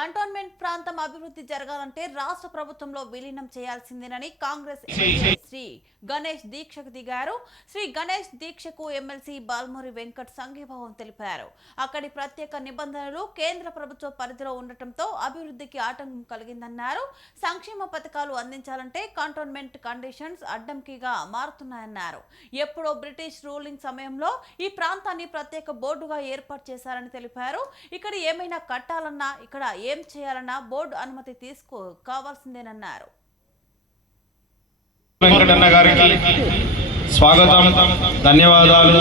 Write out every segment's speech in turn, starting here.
Cantonment ప్రాంతం అభివృద్ధి జరగాలంటే రాష్ట్ర ప్రభుత్వంలో విలీనం చేయాల్సిందేనని కాంగ్రెస్ ఎమ్మెల్యే శ్రీ గణేష్ దీక్షకు దిగారు. శ్రీ గణేష్ దీక్షకు ఎమ్మెల్సీ బాల్మూరి వెంకట్ సంఘీభావం తెలిపారు. అక్కడి ప్రత్యేక నిబంధనలు కేంద్ర ప్రభుత్వ పరిధిలో ఉండటంతో అభివృద్ధికి ఆటంకం కలిగిందన్నారు. సంక్షేమ పథకాలు అందించాలంటే కంటోన్మెంట్ కండిషన్స్ అడ్డంకిగా మారుతున్నాయన్నారు. ఎప్పుడో బ్రిటిష్ రూలింగ్ సమయంలో ఈ ప్రాంతాన్ని ప్రత్యేక బోర్డుగా ఏర్పాటు చేశారని తెలిపారు. ఇక్కడ ఏమైనా కట్టాలన్నా ఇక్కడ ఏం చేయాలన్నా బోర్డు అనుమతి తీసుకో కావాల్సిందేనన్నారు. వెంకటన్న గారికి స్వాగతం ధన్యవాదాలు.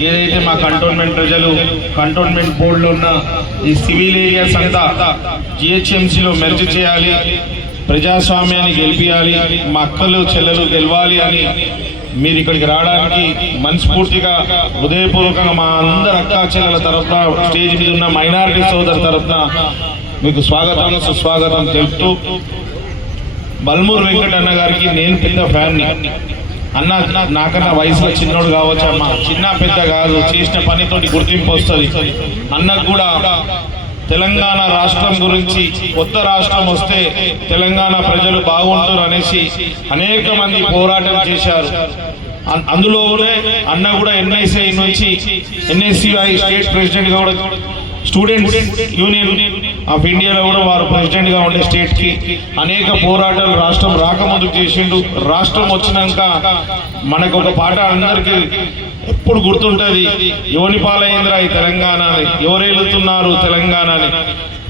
ఏదైతే మా కంటోన్మెంట్ ప్రజలు కంటోన్మెంట్ బోర్డులో ఉన్న ఈ సివిల్ ఏరియాస్ అంతా జిహెచ్ఎంసీలో మెర్జ్ చేయాలి ప్రజాస్వామ్యాన్ని గెలిపియాలి మా అక్కలు చెల్లెలు గెలవాలి అని మీరు ఇక్కడికి రావడానికి మనస్ఫూర్తిగా హృదయపూర్వకంగా మా అందరు అక్కా చెల్లెల తరఫున స్టేజ్ మీద ఉన్న మైనారిటీ సోదరు తరఫున మీకు స్వాగతం సుస్వాగతం తెలుపుతూ బల్మూరు వెంకటన్న గారికి నేను పెద్ద ఫ్యాన్ని. అన్న నాకన్నా వయసులో చిన్నోడు కావచ్చు అమ్మ. చిన్న పెద్ద కాదు చేసిన పనితోటి గుర్తింపు వస్తుంది. అన్నకు కూడా తెలంగాణ రాష్ట్రం గురించి కొత్త రాష్ట్రం వస్తే తెలంగాణ ప్రజలు బాగుంటారు అనేసి అనేక మంది పోరాటం చేశారు. అన్- అందులోనే అన్న కూడా ఎన్ఐసిఐ నుంచి ఎన్ఐసిఐ స్టేట్ ప్రెసిడెంట్గా కూడా స్టూడెంట్ యూనియన్ ఆఫ్ ఇండియాలో కూడా వారు ప్రెసిడెంట్గా ఉండే స్టేట్కి అనేక పోరాటాలు రాష్ట్రం రాకముందుకు చేసిండు. రాష్ట్రం వచ్చినాక మనకు ఒక పాట అందరికి ఎప్పుడు గుర్తుంటది. యువని పాలైంద్ర ఈ తెలంగాణ అని. ఎవరేలుతున్నారు తెలంగాణ అని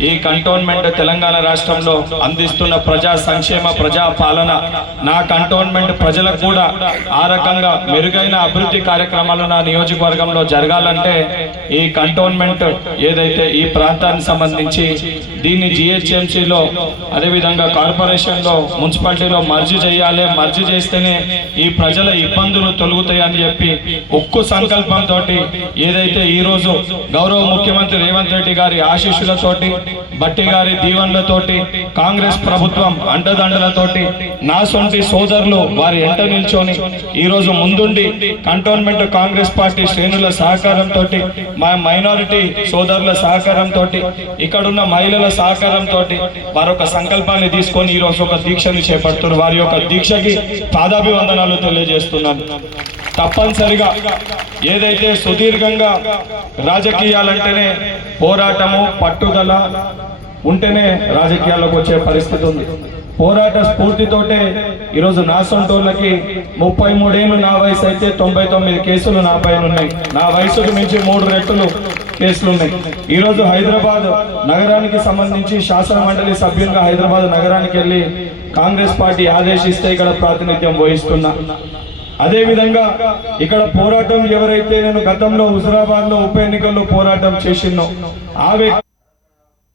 ఈ కంటోన్మెంట్ తెలంగాణ రాష్ట్రంలో అందిస్తున్న ప్రజా సంక్షేమ ప్రజా పాలన నా కంటోన్మెంట్ ప్రజలకు కూడా ఆ రకంగా మెరుగైన అభివృద్ధి కార్యక్రమాలు నా నియోజకవర్గంలో జరగాలంటే ఈ కంటోన్మెంట్ ఏదైతే ఈ ప్రాంతానికి సంబంధించి దీన్ని జిహెచ్ఎంసీలో అదేవిధంగా కార్పొరేషన్లో మున్సిపాలిటీలో మర్జీ చేయాలి మర్జీ చేస్తేనే ఈ ప్రజల ఇబ్బందులు తొలుగుతాయని చెప్పి ఉక్కు సంకల్పంతో ఏదైతే ఈ రోజు గౌరవ ముఖ్యమంత్రి రేవంత్ రెడ్డి గారి ఆశీస్సులతోటి బట్టి గారి దీవెనలతోటి కాంగ్రెస్ ప్రభుత్వం అండదండలతోటి నా సొంటి సోదరులు వారి ఎంట నిల్చొని ఈరోజు ముందుండి కంటోన్మెంట్ కాంగ్రెస్ పార్టీ శ్రేణుల సహకారంతో మా మైనారిటీ సోదరుల సహకారంతో ఇక్కడున్న మహిళల సహకారంతో వారి సంకల్పాన్ని తీసుకొని ఈరోజు ఒక దీక్షను చేపడుతున్నారు. వారి యొక్క దీక్షకి పాదాభివందనాలు తెలియజేస్తున్నాను. తప్పనిసరిగా ఏదైతే సుదీర్ఘంగా రాజకీయాలంటేనే పోరాటము పట్టుదల ఉంటేనే రాజకీయాల్లోకి వచ్చే పరిస్థితి ఉంది. పోరాట స్ఫూర్తితోటే ఈరోజు నా సొంతోళ్ళకి ముప్పై మూడేళ్ళు నా వయసు అయితే తొంభై తొమ్మిది కేసులు నా పైన ఉన్నాయి. నా వయసుకు మించి మూడు రెట్లు కేసులు ఉన్నాయి. ఈరోజు హైదరాబాద్ నగరానికి సంబంధించి శాసన మండలి సభ్యులుగా హైదరాబాద్ నగరానికి వెళ్ళి కాంగ్రెస్ పార్టీ ఆదేశిస్తే ఇక్కడ ప్రాతినిధ్యం వహిస్తున్నా. అదే విధంగా ఇక్కడ పోరాటం ఎవరైతే నేను గతంలో హుజరాబాద్లో ఉప ఎన్నికల్లో పోరాటం చేసినో ఆ